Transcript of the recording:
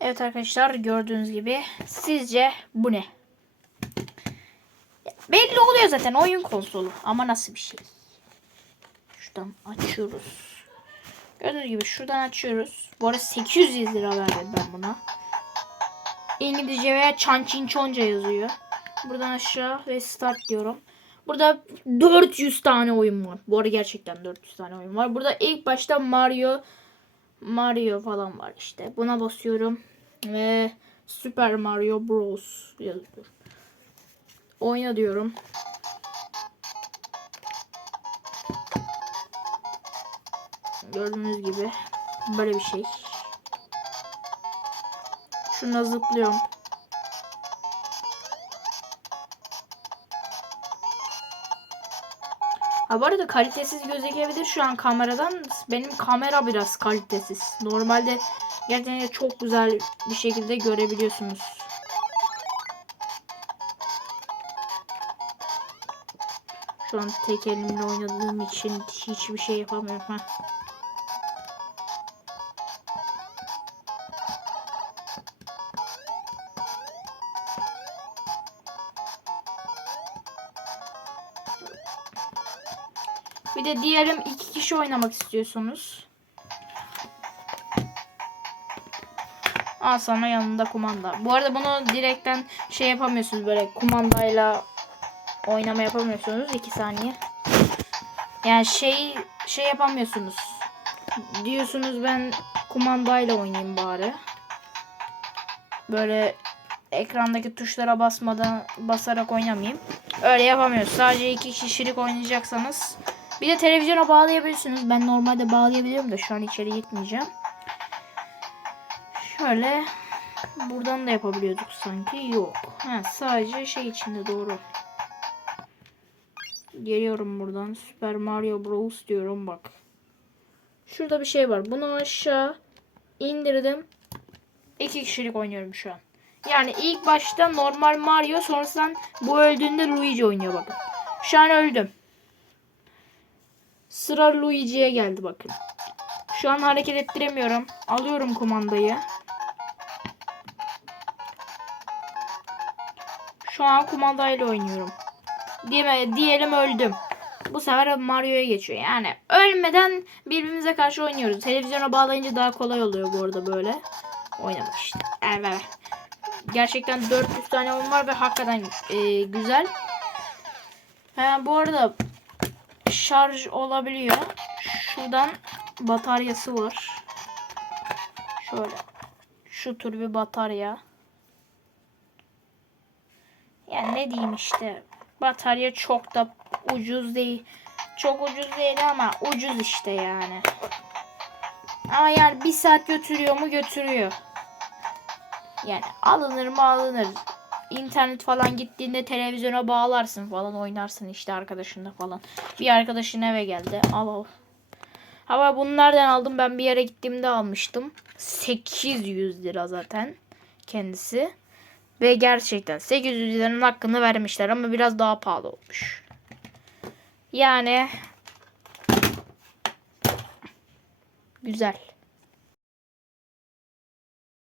Evet arkadaşlar gördüğünüz gibi sizce bu ne? Belli oluyor zaten oyun konsolu ama nasıl bir şey? Şuradan açıyoruz. Gördüğünüz gibi şuradan açıyoruz. Bu arada 800 lira verdim ben buna. İngilizce veya Çançinçonca yazıyor. Buradan aşağı ve start diyorum. Burada 400 tane oyun var. Bu arada gerçekten 400 tane oyun var. Burada ilk başta Mario Mario falan var işte. Buna basıyorum. Ve Super Mario Bros. yazıyor. Oyna diyorum. Gördüğünüz gibi böyle bir şey. Şuna zıplıyorum. Ha bu arada kalitesiz gözükebilir şu an kameradan. Benim kamera biraz kalitesiz. Normalde gerçekten çok güzel bir şekilde görebiliyorsunuz. Şu an tek elimle oynadığım için hiçbir şey yapamıyorum. Heh. Bir de diyelim iki kişi oynamak istiyorsunuz. Al sana yanında kumanda. Bu arada bunu direkten şey yapamıyorsunuz böyle kumandayla oynama yapamıyorsunuz 2 saniye. Yani şey şey yapamıyorsunuz. Diyorsunuz ben kumandayla oynayayım bari. Böyle ekrandaki tuşlara basmadan basarak oynamayayım. Öyle yapamıyoruz. Sadece iki kişilik oynayacaksanız. Bir de televizyona bağlayabilirsiniz. Ben normalde bağlayabiliyorum da şu an içeri gitmeyeceğim. Şöyle buradan da yapabiliyorduk sanki. Yok. Ha, sadece şey içinde doğru. Geliyorum buradan. Super Mario Bros diyorum bak. Şurada bir şey var. Bunu aşağı indirdim. İki kişilik oynuyorum şu an. Yani ilk başta normal Mario sonrasında bu öldüğünde Luigi oynuyor bakın. Şu an öldüm. Sıra Luigi'ye geldi bakın. Şu an hareket ettiremiyorum. Alıyorum kumandayı. Şu an kumandayla oynuyorum. Diye, diyelim öldüm. Bu sefer Mario'ya geçiyor. Yani ölmeden birbirimize karşı oynuyoruz. Televizyona bağlayınca daha kolay oluyor bu arada böyle. Oynamak işte. Evet. Gerçekten 400 tane oyun var ve hakikaten e, güzel. Ha, bu arada şarj olabiliyor. Şuradan bataryası var. Şöyle. Şu tür bir batarya. Yani ne diyeyim işte. Batarya çok da ucuz değil. Çok ucuz değil ama ucuz işte yani. Ama yani bir saat götürüyor mu götürüyor. Yani alınır mı alınır. İnternet falan gittiğinde televizyona bağlarsın falan oynarsın işte arkadaşınla falan. Bir arkadaşın eve geldi. Al al. Ama bunu nereden aldım? Ben bir yere gittiğimde almıştım. 800 lira zaten kendisi. Ve gerçekten 800 liranın hakkını vermişler ama biraz daha pahalı olmuş. Yani güzel.